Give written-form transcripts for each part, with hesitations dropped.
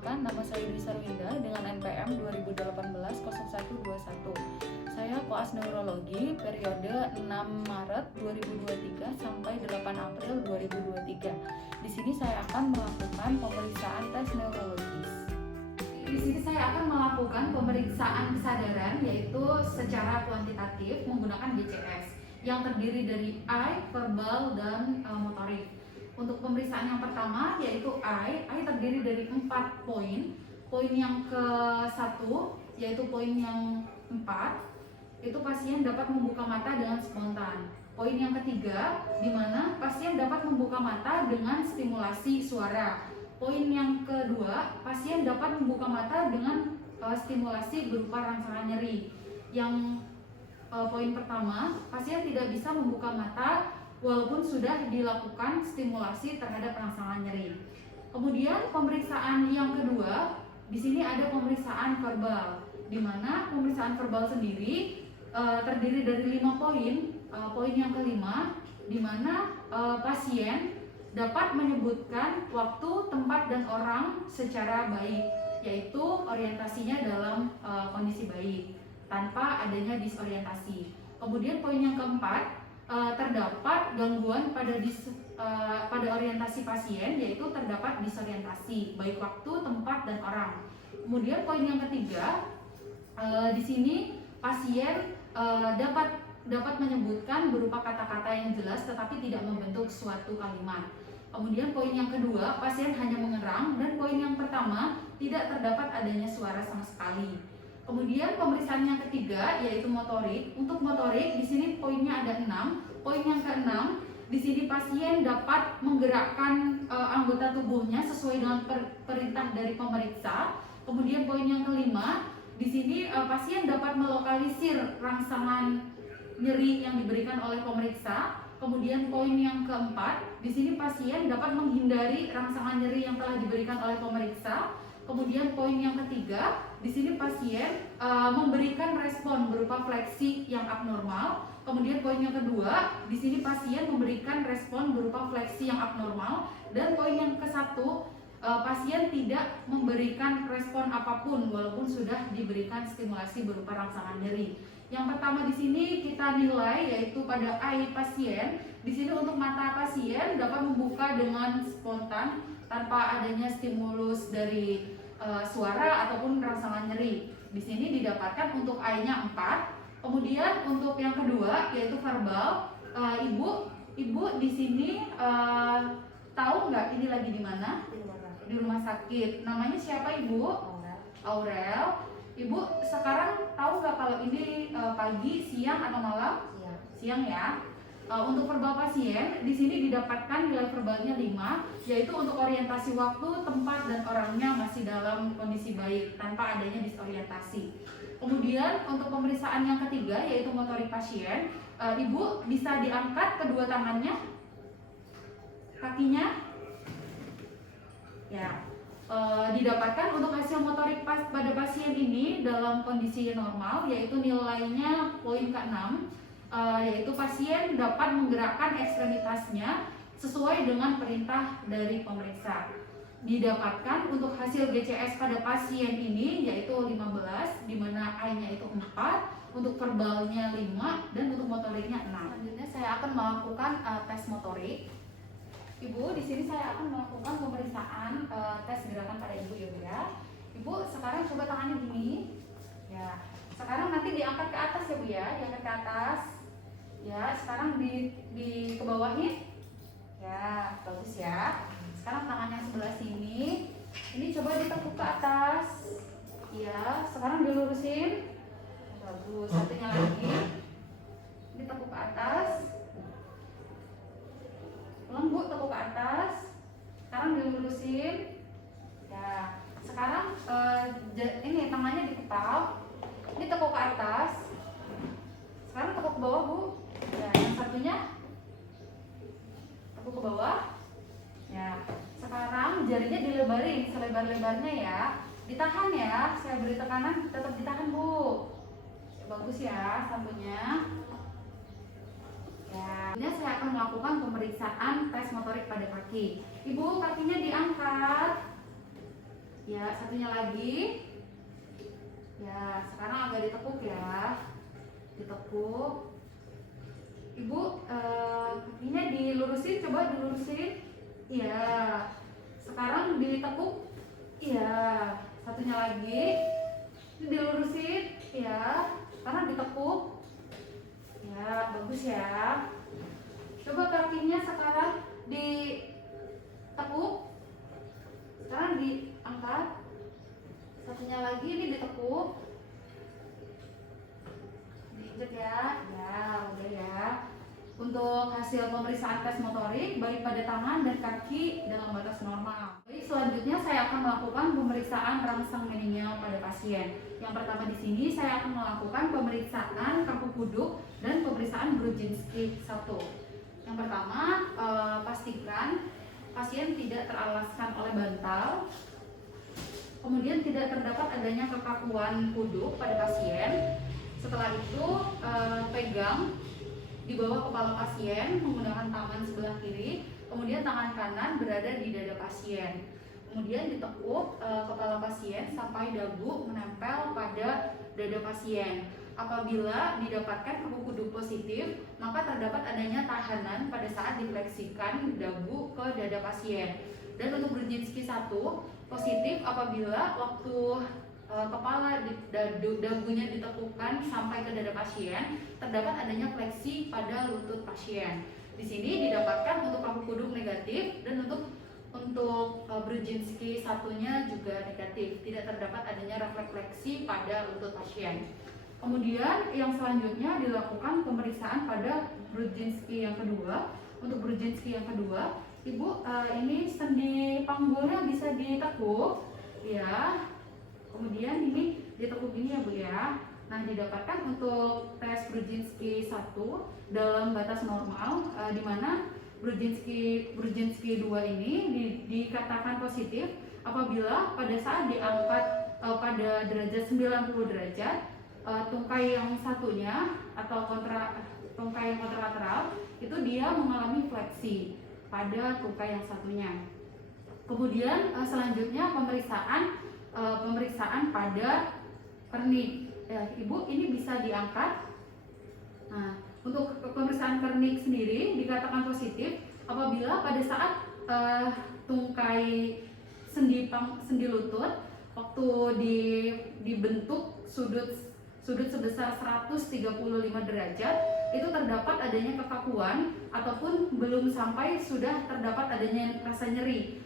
Perkenalkan, nama saya Yudi Sarwinda dengan NPM 2018-0121. Saya koas neurologi periode 6 Maret 2023 sampai 8 April 2023. Di sini saya akan melakukan pemeriksaan tes neurologis. Di sini saya akan melakukan pemeriksaan kesadaran yaitu secara kuantitatif menggunakan GCS yang terdiri dari eye, verbal, dan motorik. Untuk pemeriksaan yang pertama yaitu eye terdiri dari 4 poin. Poin yang ke-1 yaitu poin yang 4 itu pasien dapat membuka mata dengan spontan. Poin yang ketiga di mana pasien dapat membuka mata dengan stimulasi suara. Poin yang kedua pasien dapat membuka mata dengan stimulasi berupa rangsangan nyeri. Yang poin pertama, pasien tidak bisa membuka mata walaupun sudah dilakukan stimulasi terhadap rangsangan nyeri. Kemudian pemeriksaan yang kedua, di sini ada pemeriksaan verbal, di mana pemeriksaan verbal sendiri terdiri dari 5 poin. Poin yang kelima, di mana pasien dapat menyebutkan waktu, tempat, dan orang secara baik, yaitu orientasinya dalam kondisi baik tanpa adanya disorientasi. Kemudian poin yang keempat, terdapat gangguan pada orientasi pasien, yaitu terdapat disorientasi baik waktu, tempat, dan orang. Kemudian poin yang ketiga, di sini pasien dapat menyebutkan berupa kata-kata yang jelas tetapi tidak membentuk suatu kalimat. Kemudian poin yang kedua, pasien hanya mengerang, dan poin yang pertama tidak terdapat adanya suara sama sekali. Kemudian pemeriksaan yang ketiga yaitu motorik. Untuk motorik di sini poinnya ada 6. Poin yang ke-6, di sini pasien dapat menggerakkan anggota tubuhnya sesuai dengan perintah dari pemeriksa. Kemudian poin yang kelima, di sini pasien dapat melokalisir rangsangan nyeri yang diberikan oleh pemeriksa. Kemudian poin yang keempat, di sini pasien dapat menghindari rangsangan nyeri yang telah diberikan oleh pemeriksa. Kemudian poin yang ketiga, di sini pasien memberikan respon berupa fleksi yang abnormal. Kemudian poin yang kedua, di sini pasien memberikan respon berupa fleksi yang abnormal. Dan poin yang ke-1, pasien tidak memberikan respon apapun walaupun sudah diberikan stimulasi berupa rangsangan nyeri. Yang pertama di sini kita nilai yaitu pada eye pasien. Di sini untuk mata pasien dapat membuka dengan spontan tanpa adanya stimulus dari suara ataupun rangsangan nyeri. Di sini didapatkan untuk eye-nya 4. Kemudian untuk yang kedua yaitu verbal. Ibu di sini tahu nggak ini lagi di mana? Di rumah sakit. Namanya siapa Ibu? Aurel. Ibu sekarang tahu nggak kalau ini pagi, siang, atau malam? Siang ya. Untuk verbal pasien di sini didapatkan nilai verbalnya 5, yaitu untuk orientasi waktu, tempat, dan orangnya masih dalam kondisi baik tanpa adanya disorientasi. Kemudian untuk pemeriksaan yang ketiga yaitu motorik pasien, Ibu bisa diangkat kedua tangannya, kakinya, ya. Didapatkan untuk hasil motorik pada pasien ini dalam kondisi normal, yaitu nilainya poin ke-6, yaitu pasien dapat menggerakkan ekstremitasnya sesuai dengan perintah dari pemeriksa. Didapatkan untuk hasil GCS pada pasien ini yaitu 15, di mana eye-nya itu 4, untuk verbalnya 5, dan untuk motoriknya 6. Selanjutnya saya akan melakukan tes motorik. Ibu, di sini saya akan melakukan pemeriksaan tes gerakan pada Ibu ya. Ibu sekarang coba tangannya gini. Ya. Sekarang nanti diangkat ke atas ya Bu ya, diangkat ke atas. Ya, sekarang di kebawahin. Ya, bagus ya. Sekarang tangan yang sebelah sini. Ini coba ditekuk ke atas. Ya, sekarang dilurusin. Bagus. Satunya lagi. Ditekuk ke atas. Ulang Bu, tekuk ke atas. Sekarang dilurusin. Ya, sekarang ini tangannya dikepak. Ini tekuk ke atas. Sekarang tekuk ke bawah Bu. Ya, yang satunya tekuk ke bawah. Ya, sekarang jarinya dilebarin selebar-lebarnya ya. Ditahan ya. Saya beri tekanan, tetap ditahan Bu. Ya, bagus ya satunya. Ya, ini saya akan melakukan pemeriksaan tes motorik pada kaki. Ibu, kakinya diangkat. Ya, satunya lagi. Ya, sekarang agak ditekuk ya. Ditekuk. Ibu, kakinya dilurusin, coba dilurusin. Iya. Sekarang ditekuk. Iya. Satunya lagi. Ini dilurusin. Iya. Sekarang ditekuk. Ya, bagus ya. Coba kakinya sekarang ditekuk. Sekarang diangkat. Satunya lagi ini ditekuk. Diinjek ya. Ya, udah ya. Untuk hasil pemeriksaan tes motorik baik pada tangan dan kaki dalam batas normal. Baik, selanjutnya saya akan melakukan pemeriksaan rangsang meningeal pada pasien. Yang pertama di sini saya akan melakukan pemeriksaan kaku kuduk dan pemeriksaan Brudzinski 1. Yang pertama, pastikan pasien tidak teralaskan oleh bantal. Kemudian tidak terdapat adanya kekakuan kuduk pada pasien. Setelah itu pegang di bawah kepala pasien menggunakan tangan sebelah kiri, kemudian tangan kanan berada di dada pasien. Kemudian ditekuk kepala pasien sampai dagu menempel pada dada pasien. Apabila didapatkan kaku kuduk positif, maka terdapat adanya tahanan pada saat difleksikan dagu ke dada pasien. Dan untuk Brudzinski 1 positif apabila waktu kepala dagunya ditekukkan sampai ke dada pasien, terdapat adanya fleksi pada lutut pasien. Di sini didapatkan untuk kaku kuduk negatif dan untuk Brudzinski 1-nya juga negatif. Tidak terdapat adanya refleksi pada lutut pasien. Kemudian yang selanjutnya dilakukan pemeriksaan pada Brudzinski yang kedua. Untuk Brudzinski yang kedua, Ibu, ini sendi panggulnya bisa ditekuk, ya. Kemudian ini ditekuk gini ya Bu ya. Nah, didapatkan untuk tes Brudzinski 1 dalam batas normal, di mana Brudzinski 2 ini dikatakan positif apabila pada saat diangkat pada derajat 90 derajat, tungkai yang satunya atau tungkai yang kontralateral itu dia mengalami fleksi pada tungkai yang satunya. Kemudian selanjutnya pemeriksaan pada kernik. Ibu, ini bisa diangkat. Nah, untuk pemeriksaan kernik sendiri dikatakan positif apabila pada saat tungkai sendi lutut waktu dibentuk sudut sebesar 135 derajat itu terdapat adanya kekakuan ataupun belum sampai sudah terdapat adanya rasa nyeri.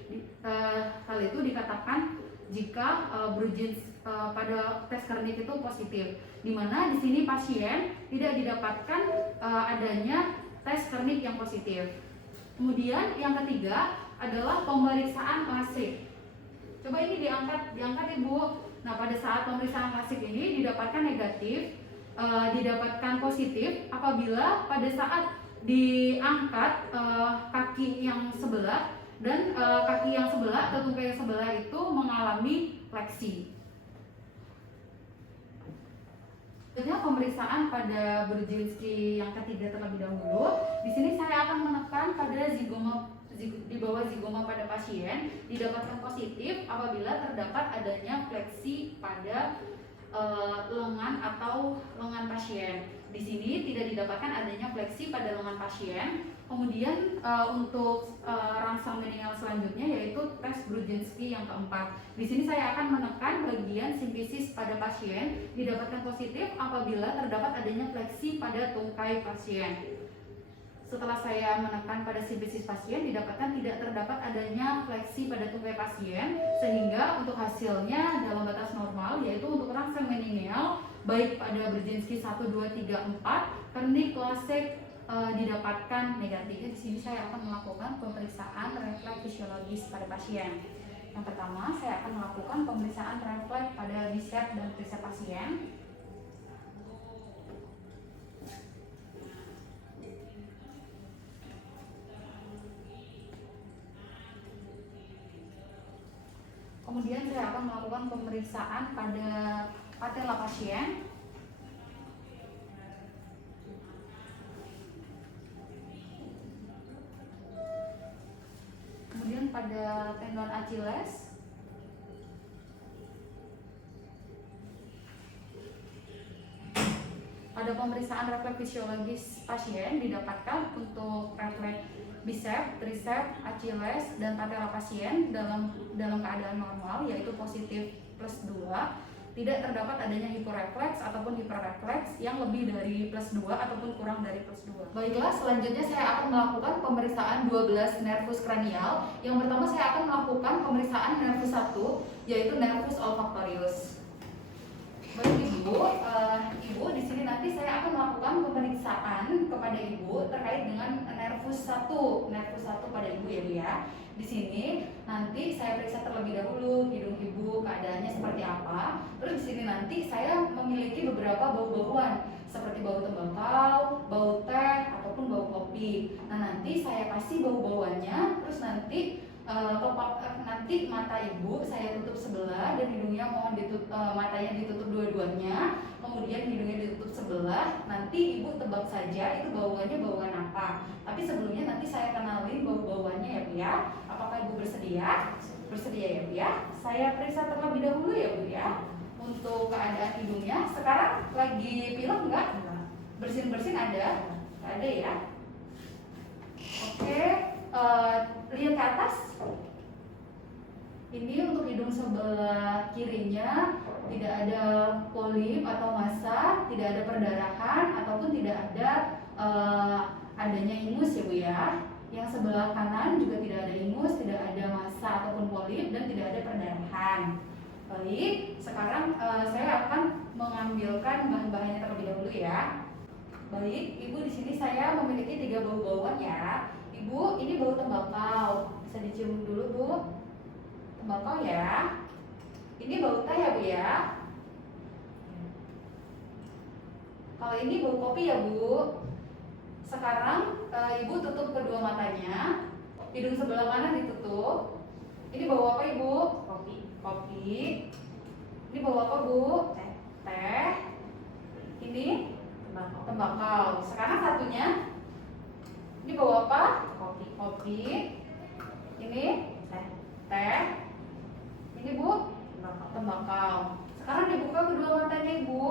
Hal itu dikatakan jika pada tes kernik itu positif, di mana di sini pasien tidak didapatkan adanya tes kernik yang positif. Kemudian yang ketiga adalah pemeriksaan klasik. Coba ini diangkat Ibu. Nah, pada saat pemeriksaan klasik ini didapatkan negatif, didapatkan positif apabila pada saat diangkat kaki yang sebelah dan kaki yang sebelah atau tungkai yang sebelah itu mengalami fleksi. Selanjutnya pemeriksaan pada Brudzinski yang ketiga terlebih dahulu. Di sini saya akan menekan pada di bawah zigoma pada pasien didapatkan positif apabila terdapat adanya fleksi pada lengan atau lengan pasien. Di sini tidak didapatkan adanya fleksi pada lengan pasien. Kemudian untuk rangsang meningeal selanjutnya yaitu tes Brudzinski yang keempat. Di sini saya akan menekan bagian simfisis pada pasien didapatkan positif apabila terdapat adanya fleksi pada tungkai pasien. Setelah saya menekan pada simfisis pasien didapatkan tidak terdapat adanya fleksi pada tungkai pasien, sehingga untuk hasilnya dalam batas normal yaitu untuk rangsang meningeal baik pada Brudzinski 1, 2, 3, 4 kernik klasik didapatkan negatif. Di sini saya akan melakukan pemeriksaan refleks fisiologis pada pasien. Yang pertama, saya akan melakukan pemeriksaan refleks pada bicep dan tricep pasien. Kemudian saya akan melakukan pemeriksaan pada patella pasien. Kemudian pada tendon Achilles. Ada pemeriksaan refleks fisiologis pasien didapatkan untuk refleks bicep, tricep, Achilles, dan patella pasien dalam keadaan normal, yaitu positif +2. Tidak terdapat adanya hiporefleks ataupun hiperrefleks yang lebih dari +2 ataupun kurang dari +2. Baiklah, selanjutnya saya akan melakukan pemeriksaan 12 nervus kranial. Yang pertama saya akan melakukan pemeriksaan nervus 1, yaitu nervus olfaktorius. Baik Ibu, di sini nanti saya akan melakukan pemeriksaan kepada Ibu terkait dengan nervus 1 pada Ibu ya Bu ya. Di sini nanti saya periksa terlebih dahulu hidung Ibu keadaannya seperti apa. Terus di sini nanti saya memiliki beberapa bau-bauan seperti bau tembakau, bau teh ataupun bau kopi. Nah, nanti saya kasih bau-bauannya, terus nanti mata Ibu saya tutup sebelah dan hidungnya matanya ditutup dua-duanya, kemudian hidungnya ditutup sebelah. Nanti Ibu tebak saja itu bauannya bauan apa. Tapi sebelumnya nanti saya kenalin bau-bauannya ya Bu ya. Apakah Ibu bersedia? Bersedia ya Bu ya. Saya periksa terlebih dahulu ya Bu ya untuk keadaan hidungnya. Sekarang lagi pilek enggak? Bersin-bersin ada? Ada ya. Oke, lihat ke atas. Ini untuk hidung sebelah kirinya tidak ada polip atau massa, tidak ada perdarahan ataupun tidak ada adanya ingus ya Bu ya. Yang sebelah kanan juga tidak ada ingus, tidak ada massa ataupun polip dan tidak ada perdarahan. Baik, sekarang saya akan mengambilkan bahan-bahannya terlebih dahulu ya. Baik, Ibu, di sini saya memiliki 3 bau-bauan ya. Ibu, ini bau tembakau. Bisa dicium dulu Bu. Tembakau ya. Ini bau teh ya Bu ya. Kalau ini bau kopi ya Bu. Sekarang Ibu tutup kedua matanya. Hidung sebelah kanan ditutup. Ini bau apa Ibu? Kopi. Ini bau apa Bu? Teh. Ini tembakau. Sekarang satunya. Ini bau apa? Kopi. Ini teh. Ini Bu, tembakau. Sekarang dibuka kedua matanya Ibu.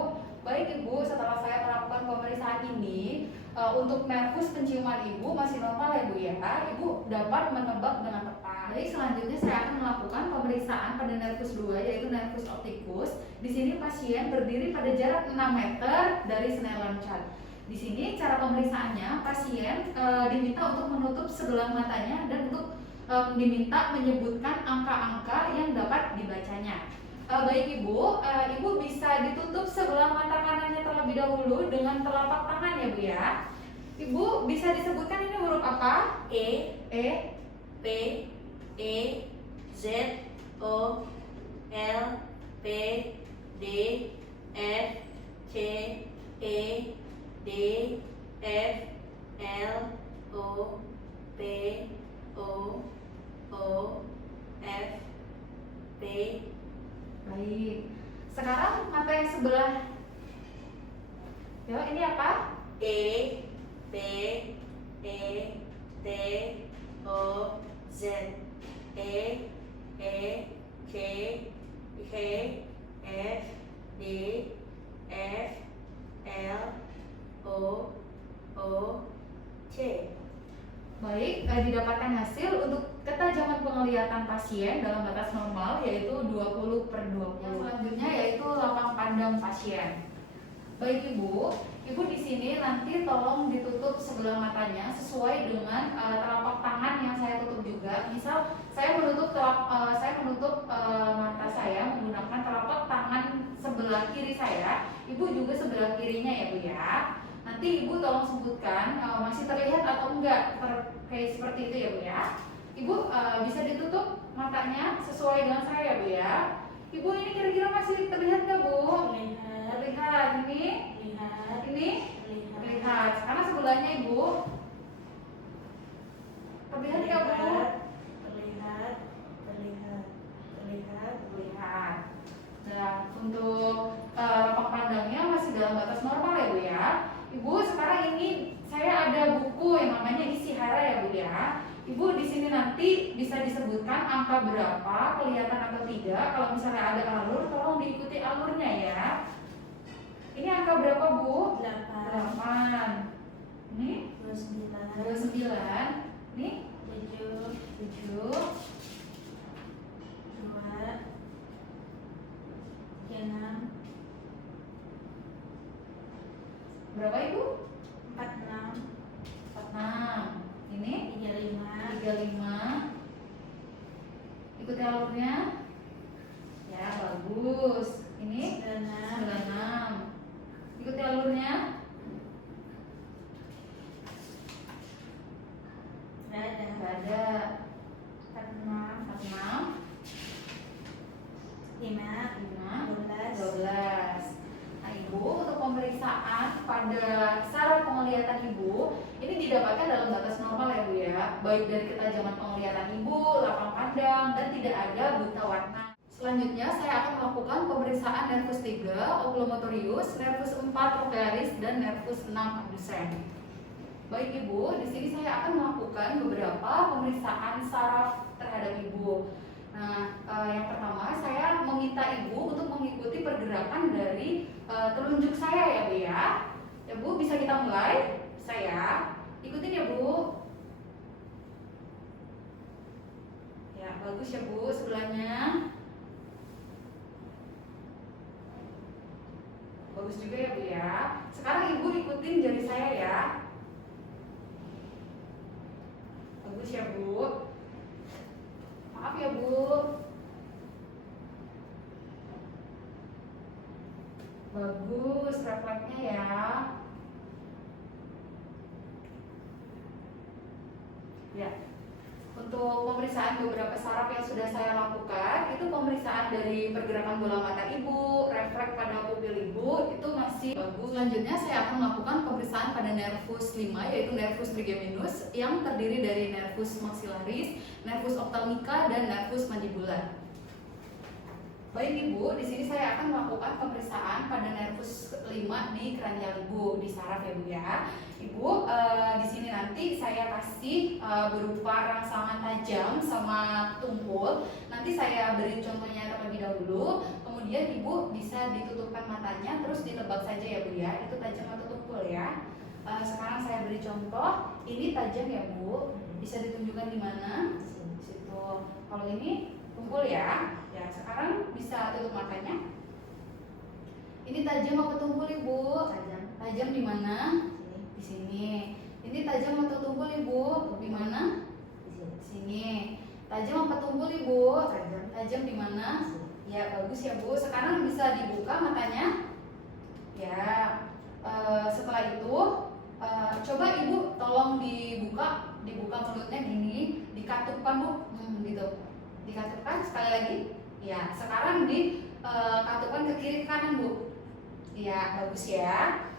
Baik Ibu, setelah saya melakukan pemeriksaan ini, untuk nervus penciuman Ibu masih normal ya Bu ya. Ibu dapat menebak dengan tepat. Baik, selanjutnya saya akan melakukan pemeriksaan pada nervus 2, yaitu nervus opticus. Di sini pasien berdiri pada jarak 6 meter dari Snellen chart. Di sini cara pemeriksaannya, pasien diminta untuk menutup sebelah matanya dan untuk diminta menyebutkan angka-angka yang dapat dibacanya. Baik Ibu, Ibu bisa ditutup sebelah mata kanannya terlebih dahulu dengan telapak tangan ya Bu ya. Ibu bisa disebutkan ini huruf apa? E, P, E, Z, O, L, P, D, F, C, E, D, F, L, O, P, O, F, P. Baik. Sekarang mata yang sebelah. Ya, ini apa? E, P, E, T, O, Z, E, K, F, D, F, L, O, C. Baik, didapatkan hasil untuk ketajaman penglihatan pasien dalam batas normal yaitu 20/20. Yang selanjutnya yaitu lapang pandang pasien. Baik Ibu, Ibu di sini nanti tolong ditutup sebelah matanya sesuai dengan telapak tangan yang saya tutup juga. Misal saya menutup mata saya menggunakan telapak tangan sebelah kiri saya, Ibu juga sebelah kirinya ya Bu ya. Nanti Ibu tolong sebutkan masih terlihat atau enggak kayak seperti itu ya Bu ya. Ibu bisa ditutup matanya sesuai dengan saya ya Bu ya. Ibu ini kira-kira masih terlihat nggak Bu? Terlihat. Ini terlihat. Sekarang sebelahnya Ibu. Terlihat nggak Bu? Terlihat. Nah, untuk lapak pandangnya masih dalam batas normal ya Bu ya. Ibu, sekarang ini saya ada buku yang namanya Isi Hara ya Bu ya. Ibu di sini nanti bisa disebutkan angka berapa, kelihatan atau tidak. Kalau misalnya ada alur, tolong diikuti alurnya ya. Ini angka berapa, Bu? 8, 8. Ini 29, 29. Ini 7, 7. 2, 36, Berapa, Ibu? 46, 46. Ini 35, 35. Ikuti alurnya. Ya, bagus. Ini 96, 96. Ikuti alurnya. nggak ada, Enggak ada. 46, 46. 5, 5. 12, 12. Nah, Ibu, untuk pemeriksaan pada saraf penglihatan Ibu ini didapatkan dalam batas normal ya, Bu ya. Baik dari ketajaman penglihatan Ibu, lapang pandang, dan tidak ada buta warna. Selanjutnya saya akan melakukan pemeriksaan nervus 3 oculomotorius, nervus 4 trochlearis, dan nervus 6 abducens. Baik Ibu, di sini saya akan melakukan beberapa pemeriksaan saraf terhadap Ibu. Nah, yang pertama saya meminta Ibu untuk mengikuti pergerakan dari telunjuk saya ya, Bu ya. Ya Bu, bisa kita mulai? Saya ikutin ya, Bu. Ya, bagus ya, Bu, sebelahnya. Bagus juga ya, Bu ya. Sekarang Ibu ikutin jari saya ya. Bagus ya, Bu. Maaf ya, Bu. Bagus refleksnya ya. Ya. Untuk pemeriksaan beberapa saraf yang sudah saya lakukan, itu pemeriksaan dari pergerakan bola mata Ibu, refleks pada pupil Ibu, itu masih bagus. Selanjutnya saya akan melakukan pemeriksaan pada nervus 5, yaitu nervus trigeminus, yang terdiri dari nervus maxillaris, nervus ophthalmica, dan nervus mandibular. Baik Ibu, di sini saya akan melakukan pemeriksaan pada nervus 5 di kranial Ibu, di saraf ya Bu ya. Ibu, di sini nanti saya kasih berupa rangsangan tajam sama tumpul. Nanti saya beri contohnya terlebih dahulu. Kemudian Ibu bisa ditutupkan matanya, terus ditebak saja ya Bu ya. Itu tajam atau tumpul ya. Sekarang saya beri contoh. Ini tajam ya Bu. Bisa ditunjukkan di mana? Di situ. Kalau ini tumpul ya. Ya, sekarang bisa tutup matanya. Ini tajam apa tumpul Ibu? tajam, Tajam di mana? Di sini. Ini tajam atau tumpul Ibu? Di mana? di Di sini. Tajam apa tumpul Ibu? tajam, Tajam di mana? di sini. Ya, bagus ya Bu. Sekarang bisa dibuka matanya. Ya. Setelah itu coba Ibu tolong dibuka mulutnya gini, dikatupkan Bu. Gitu. Dikatupkan sekali lagi. Ya, sekarang dikatupkan ke kiri ke kanan Bu. Ya, bagus ya.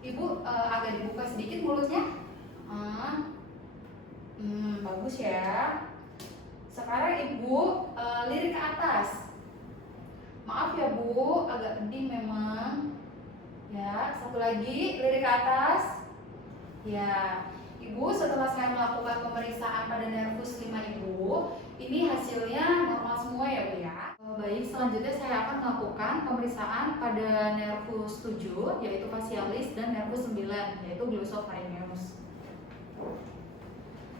Ibu agak dibuka sedikit mulutnya. Bagus ya. Sekarang Ibu lirik ke atas. Maaf ya Bu, agak pedih memang. Ya, satu lagi lirik ke atas. Ya, Ibu setelah saya melakukan pemeriksaan pada nervus 5 Ibu, ini hasilnya normal semua ya Bu ya. Baik, selanjutnya saya akan melakukan pemeriksaan pada nervus 7 yaitu facialis dan nervus 9 yaitu glossopharyngeus.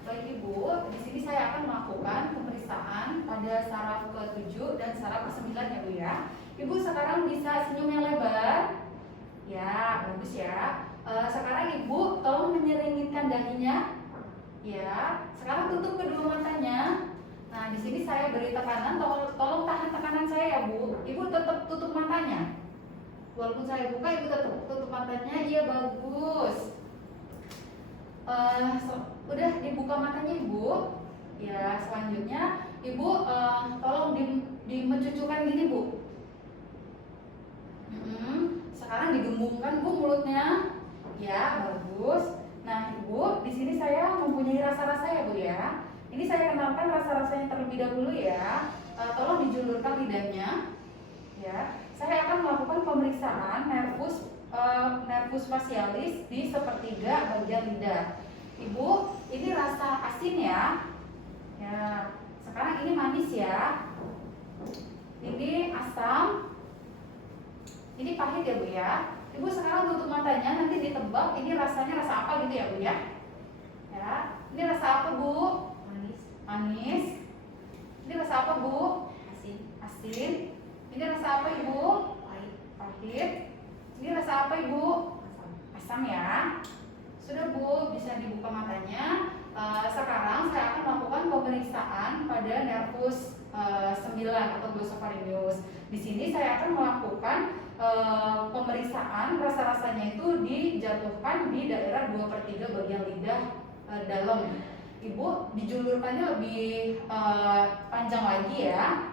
Baik Ibu, di sini saya akan melakukan pemeriksaan pada saraf ke-7 dan saraf ke-9 ya Bu ya. Ibu sekarang bisa senyum yang lebar. Ya, bagus ya. Sekarang Ibu tolong menyeringitkan dahinya. Ya, sekarang tutup kedua matanya. Nah, di sini saya beri tekanan, tolong tahan tekanan saya ya Bu. Ibu tetap tutup matanya. Walaupun saya buka, Ibu tetap tutup matanya. Iya, bagus. Udah dibuka matanya Ibu. Ya, selanjutnya Ibu tolong dimencucukkan gini Bu. Sekarang digembungkan Bu mulutnya. Ya, bagus. Nah, Ibu, di sini saya mempunyai rasa-rasa ya Bu ya. Ini saya kenalkan rasa-rasanya terlebih dahulu ya. Tolong dijulurkan lidahnya. Ya, saya akan melakukan pemeriksaan nervus facialis di sepertiga bagian lidah. Ibu, ini rasa asin ya. Ya, sekarang ini manis ya. Ini asam. Ini pahit ya Bu ya. Ibu sekarang tutup matanya, nanti ditebak ini rasanya rasa apa gitu ya Bu ya. Ya, ini rasa apa Bu? Manis. Manis. Ini rasa apa Bu? Asin. Asin. Ini rasa apa Ibu? Pahit. Pahit. Ini rasa apa Ibu? Asam. Asam ya. Sudah Bu, bisa dibuka matanya. Sekarang saya akan melakukan pemeriksaan pada nervus 9 atau glossopharyngeus. Di sini saya akan melakukan pemeriksaan rasa-rasanya itu dijatuhkan di daerah 2/3 bagian lidah dalam. Ibu dijulurkannya lebih panjang lagi ya.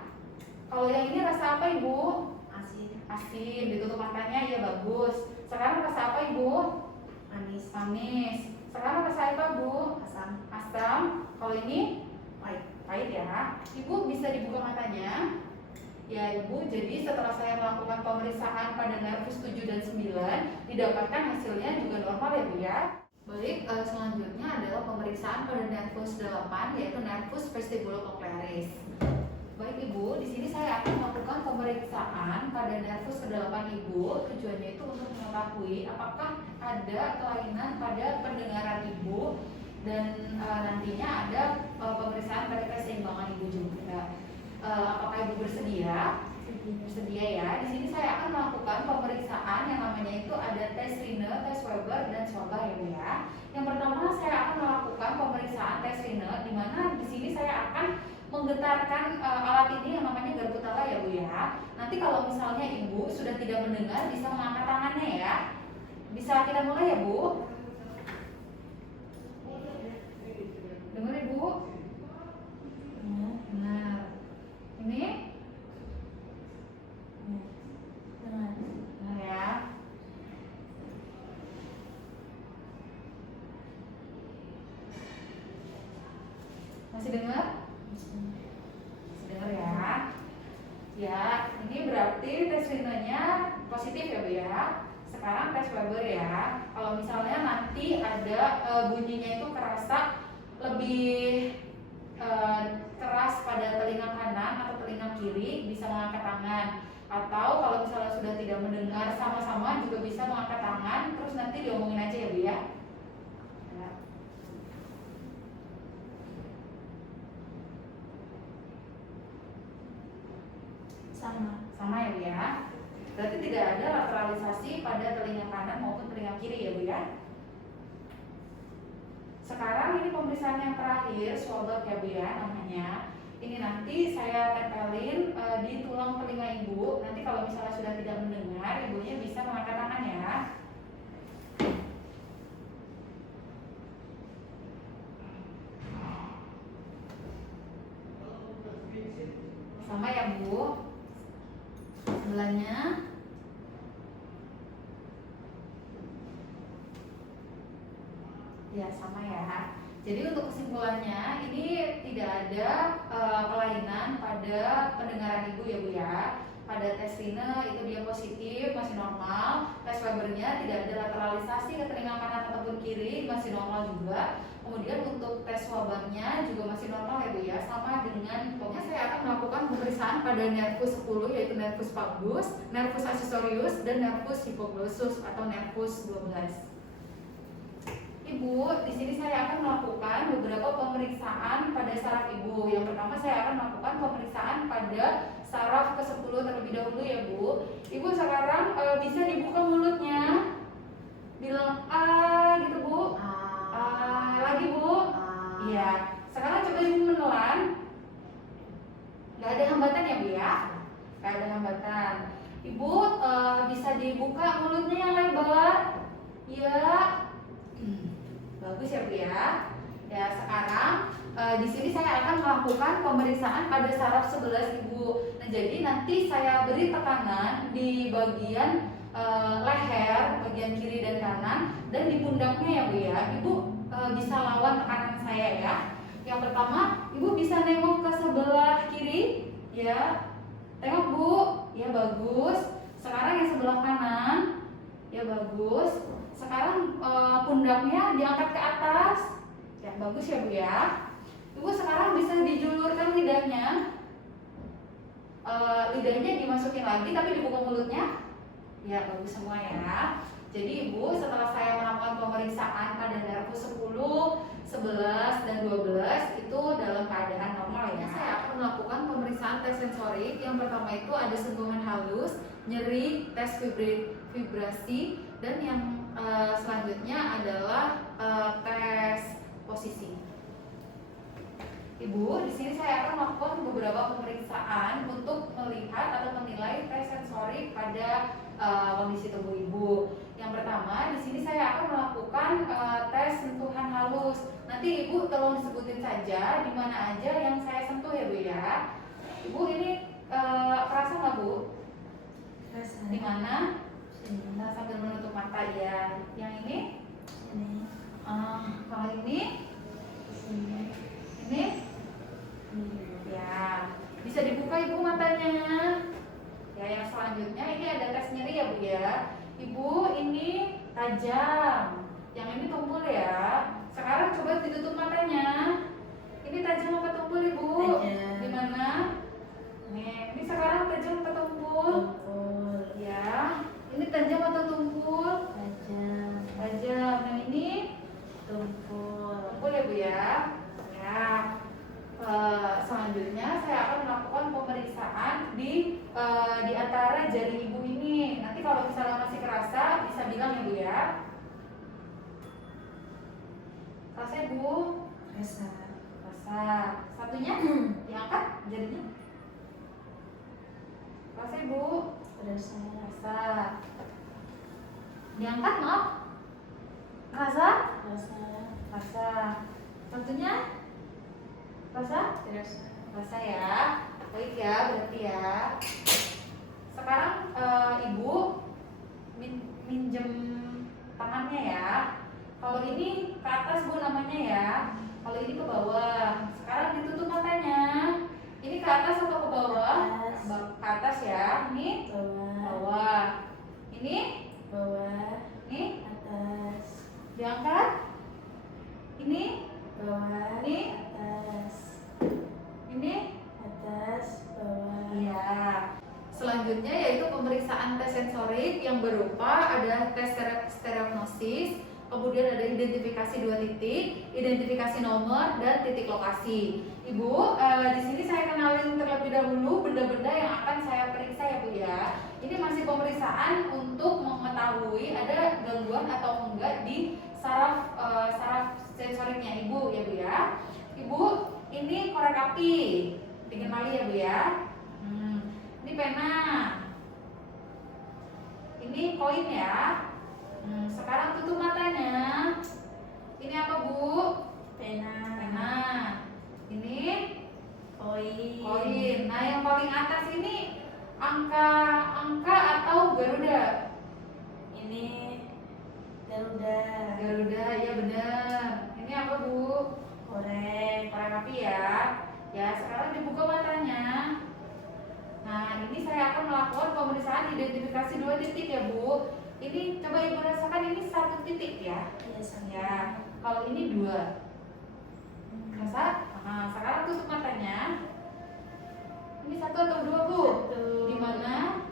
Kalau yang ini rasa apa Ibu? Asin. Asin. Ditutup matanya, ya bagus. Sekarang rasa apa Ibu? Manis. Manis. Sekarang rasa apa Bu? Asam. Asam. Kalau ini Pahit. pahit ya. Ibu bisa dibuka matanya. Ya Ibu, jadi setelah saya melakukan pemeriksaan pada nervus 7 dan 9, didapatkan hasilnya juga normal ya Bu ya. Baik, selanjutnya adalah pemeriksaan pada nervus 8, yaitu nervus vestibulocochlearis. Baik Ibu, di sini saya akan melakukan pemeriksaan pada nervus ke-8 Ibu. Tujuannya itu untuk mengetahui apakah ada kelainan pada pendengaran Ibu, dan nantinya ada pemeriksaan pada keseimbangan Ibu juga. Apakah Ibu bersedia? Bersedia ya. Di sini saya akan melakukan pemeriksaan yang namanya itu ada tes Rine, tes Weber, dan Swabah ya Bu ya. Yang pertama saya akan melakukan pemeriksaan tes Rine, di mana di sini saya akan menggetarkan alat ini yang namanya garpu tala ya Bu ya. Nanti kalau misalnya Ibu sudah tidak mendengar, bisa mengangkat tangannya ya. Bisa kita mulai ya Bu? Dengar Ibu? Benar. Ini? Benar ya. Masih dengar? Dengar ya. Ya, ini berarti tes Rine-nya positif ya Bu ya. Sekarang tes Weber ya. Kalau misalnya nanti ada bunyinya itu kerasa lebih keras pada telinga kanan atau telinga kiri, bisa mengangkat tangan. Atau kalau misalnya sudah tidak mendengar sama-sama juga bisa mengangkat tangan, terus nanti diomongin aja ya Bu ya. Sama ya Bu ya. Berarti tidak ada lateralisasi pada telinga kanan maupun telinga kiri ya Bu ya. Sekarang ini pemeriksaan yang terakhir, swabab ya Bu ya namanya. Ini nanti saya tempelin di tulang telinga Ibu. Nanti kalau misalnya sudah tidak mendengar, Ibunya bisa mengangkat tangan ya. Sama ya Bu. Sebelahnya. Ya sama ya. Jadi untuk kesimpulannya ini tidak ada kelainan pada pendengaran Ibu ya Bu ya. Pada tes Rine itu dia positif, masih normal. Tes Webernya tidak ada lateralisasi ke telinga kanan ataupun kiri, masih normal juga. Kemudian untuk tes swabnya juga masih normal ya Bu ya. Sama dengan pokoknya saya akan melakukan pemeriksaan pada nervus 10 yaitu nervus vagus, nervus accessorius, dan nervus hypoglossus atau nervus 12. Ibu, di sini saya akan melakukan beberapa pemeriksaan pada saraf Ibu. Yang pertama saya akan melakukan pemeriksaan pada saraf ke-10 terlebih dahulu ya Bu. Ibu sekarang bisa dibuka mulutnya. Bilang A gitu Bu. Lagi Bu. Iya. Sekarang coba Ibu menelan. Gak ada hambatan ya Bu ya? Gak ada hambatan. Ibu bisa dibuka mulutnya yang lebar. Ya. Bagus ya Bu ya. Ya sekarang di sini saya akan melakukan pemeriksaan pada saraf 11 Ibu. Nah jadi nanti saya beri tekanan di bagian leher, bagian kiri dan kanan, dan di pundaknya ya Bu ya. Ibu bisa lawan tekanan saya ya. Yang pertama Ibu bisa nengok ke sebelah kiri, ya. Tengok Bu, ya bagus. Sekarang yang sebelah kanan, ya bagus. Sekarang pundaknya diangkat ke atas. Ya, bagus ya Bu ya. Ibu sekarang bisa dijulurkan lidahnya. Lidahnya dimasukin lagi tapi dibuka mulutnya. Ya, bagus semua ya. Jadi Ibu, setelah saya melakukan pemeriksaan pada nervus 10, 11, dan 12 itu dalam keadaan normal ya. Saya akan melakukan pemeriksaan tes sensorik. Yang pertama itu ada sentuhan halus, nyeri, tes vibrasi, dan yang selanjutnya adalah tes posisi. Ibu, di sini saya akan melakukan beberapa pemeriksaan untuk melihat atau menilai tes sensorik pada kondisi tubuh Ibu. Yang pertama, di sini saya akan melakukan tes sentuhan halus. Nanti Ibu tolong disebutin saja di mana aja yang saya sentuh ya Bu ya. Ibu ini kerasa nggak Bu? Kerasa. Di mana? Sini. Nah, sambil menutup mata ya. Yang ini? Sini. Kalau ini? Sini. Ini? Ini. Ya, bisa dibuka Ibu matanya. Ya, yang selanjutnya ini ada tes nyeri ya Bu ya. Ibu ini tajam, yang ini tumpul ya. Sekarang coba ditutup matanya. Ini tajam apa tumpul Ibu? Tajam. Di mana? Nih, ini sekarang tajam apa tumpul? Tumpul. Ya, ini tajam atau tumpul? Tajam. Tajam. Yang ini Tumpul. tumpul ya Bu ya. Ya. Selanjutnya saya akan melakukan pemeriksaan di antara jari Ibu ini. Nanti kalau misalnya masih kerasa bisa bilang ya Bu ya. Kerasa ya Bu? Kerasa. Kerasa. Satunya diangkat jarinya. Kerasa ya Bu? Kerasa. Kerasa. Diangkat maaf. Kerasa? Kerasa. Kerasa. Satunya? Kerasa? Kerasa. Rasa ya, baik ya berarti ya. Sekarang Ibu minjem tangannya ya. Kalau ini ke atas Bu namanya ya. Kalau ini ke bawah. Sekarang ditutup matanya. Ini ke atas atau ke bawah? Atas. Ke atas ya. Ini Bawah. bawah. Ini Bawah. ini Atas. diangkat. Ini Bawah. Ini. Atas. ini. Atas. Bawah. Iya. Selanjutnya yaitu pemeriksaan tes sensorik yang berupa ada tes stereognosis, kemudian ada identifikasi 2 titik, identifikasi nomor, dan titik lokasi. Ibu, di sini saya kenalin terlebih dahulu benda-benda yang akan saya periksa ya Bu ya. Ini masih pemeriksaan untuk mengetahui ada gangguan atau enggak di saraf sensoriknya Ibu ya Bu ya. Ibu, ini korek api, dikenali ya Bu ya. Ini pena, ini koin ya. Sekarang tutup matanya. Ini apa Bu? Pena. Pena. Ini Koin. koin. Nah, yang paling atas ini angka atau Garuda? Ini Garuda. Garuda, ya benar. Ini apa Bu? Korek. Korek api ya. Ya, sekarang dibuka matanya. Nah, ini saya akan melakukan pemeriksaan identifikasi 2 titik ya Bu. Ini coba Ibu rasakan ini 1 titik ya. Iya, sama. Ya, kalau ini 2. Rasa? Nah, sekarang tutup matanya. Ini 1 atau 2 Bu? Satu. Di mana?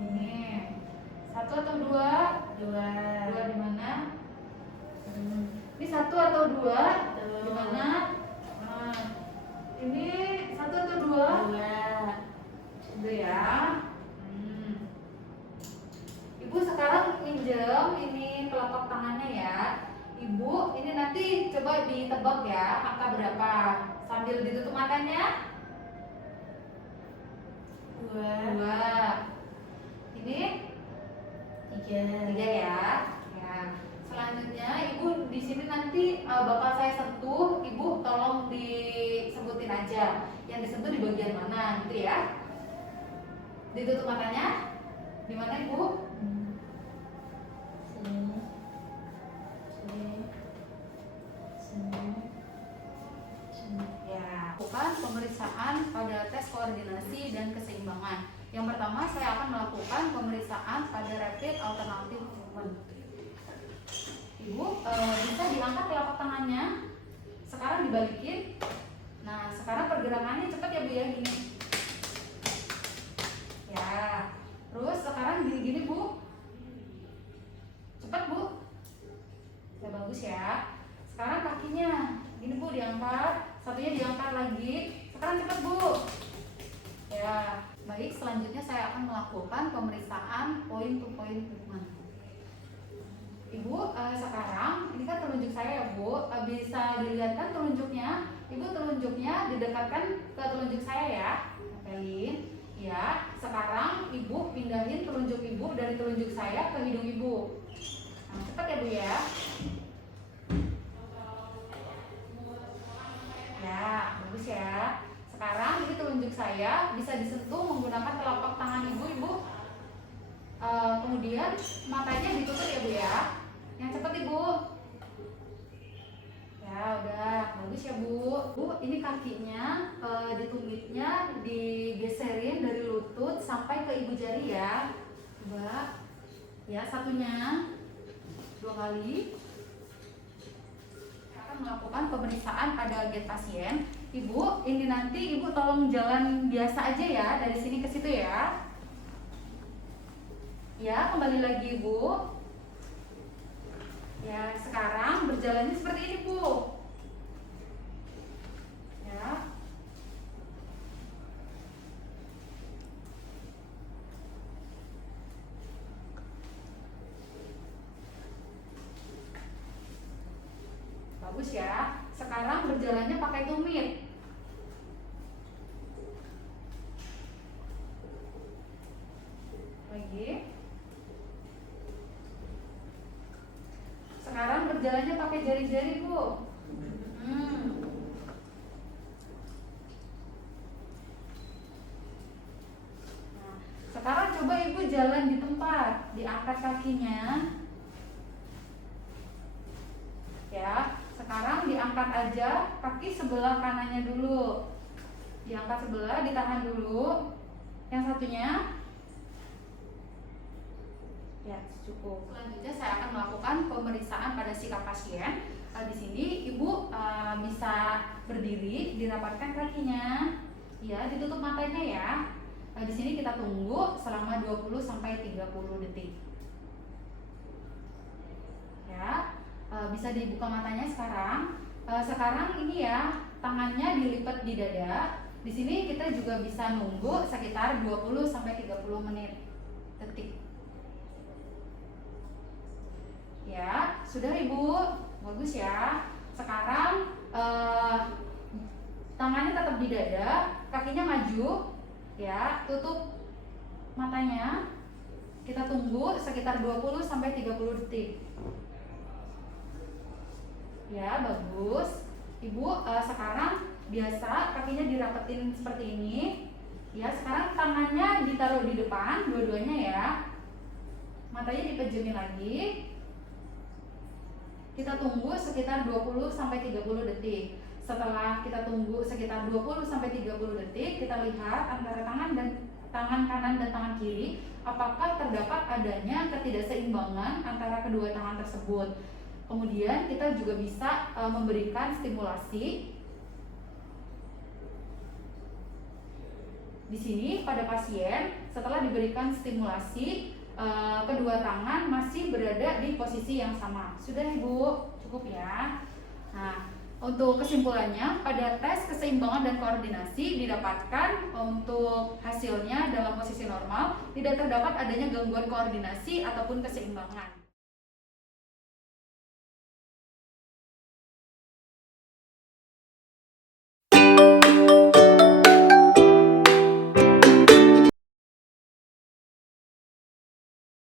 Ini. Ini. 1 atau 2? 2. 2 di mana? Ini 1 atau 2? Di mana? Nah, ini 1 atau 2? 2. Udah ya. Ibu sekarang minjem ini telapak tangannya ya. Ibu ini nanti coba ditebak ya angka berapa sambil ditutup matanya. 2. 2. Ini 3. 3 ya. Ya. Selanjutnya Ibu di sini nanti bakal saya sentuh. Ibu tolong disebutin aja yang disentuh di bagian mana gitu ya. Ditutup matanya. Di mana Ibu? Sini. Sini. Sini. Sini. Ya, lakukan pemeriksaan pada tes koordinasi dan keseimbangan. Yang pertama saya akan melakukan pemeriksaan pada rapid alternative movement. Ibu bisa diangkat telapak tangannya. Sekarang dibalikin. Nah, sekarang pergerakannya cepat ya Bu ya gini. Ya. Terus sekarang gini-gini Bu. kakinya. Gini Bu, diangkat. Satunya diangkat lagi. Sekarang cepat Bu. Ya, baik. Selanjutnya saya akan melakukan pemeriksaan point to point movement. Ibu, sekarang ini kan telunjuk saya ya Bu. Bisa dilihat kan telunjuknya? Ibu, telunjuknya didekatkan ke telunjuk saya ya. Tempelin. Ya, sekarang Ibu pindahin telunjuk Ibu dari telunjuk saya ke hidung Ibu. Nah, cepat ya Bu ya. Ya, bagus ya. Sekarang ini telunjuk saya bisa disentuh menggunakan telapak tangan Ibu, Ibu. Kemudian matanya ditutup ya Bu ya. Yang cepat Ibu. Ya, udah bagus ya Bu. Bu, ini kakinya di tumitnya digeserin dari lutut sampai ke ibu jari ya. Coba. Ya, satunya 2 kali. Akan melakukan pemeriksaan pada gait pasien. Ibu, ini nanti Ibu tolong jalan biasa aja ya, dari sini ke situ ya. Ya, kembali lagi Ibu. Ya, sekarang berjalannya seperti ini Bu. Ya. Bagus ya. Sekarang berjalannya pakai tumit. Lagi. Sekarang berjalannya pakai jari-jari Bu. Nah, sekarang coba Ibu jalan di tempat, diangkat kakinya. Ya, sekarang diangkat aja kaki sebelah kanannya dulu. Diangkat sebelah, ditahan dulu. Yang satunya. Ya, cukup. Selanjutnya saya akan melakukan pemeriksaan pada sikap pasien. Di sini Ibu bisa berdiri, dirapatkan kakinya. Ya, ditutup matanya ya. Di sini kita tunggu selama 20 sampai 30 detik. Ya. Bisa dibuka matanya sekarang. Sekarang ini ya, tangannya dilipat di dada. Di sini kita juga bisa nunggu sekitar 20 sampai 30 menit detik. Ya, sudah Ibu. Bagus ya. Sekarang tangannya tetap di dada, kakinya maju. Ya, tutup matanya. Kita tunggu sekitar 20 sampai 30 detik. Ya, bagus. Ibu, sekarang biasa kakinya dirapetin seperti ini. Ya, sekarang tangannya ditaruh di depan, dua-duanya ya. Matanya dipejemin lagi. Kita tunggu sekitar 20 sampai 30 detik. Setelah kita tunggu sekitar 20 sampai 30 detik, kita lihat antara tangan kanan dan tangan kiri apakah terdapat adanya ketidakseimbangan antara kedua tangan tersebut. Kemudian kita juga bisa memberikan stimulasi. Di sini pada pasien setelah diberikan stimulasi, kedua tangan masih berada di posisi yang sama. Sudah Ibu, cukup ya. Nah, untuk kesimpulannya, pada tes keseimbangan dan koordinasi didapatkan untuk hasilnya dalam posisi normal, tidak terdapat adanya gangguan koordinasi ataupun keseimbangan.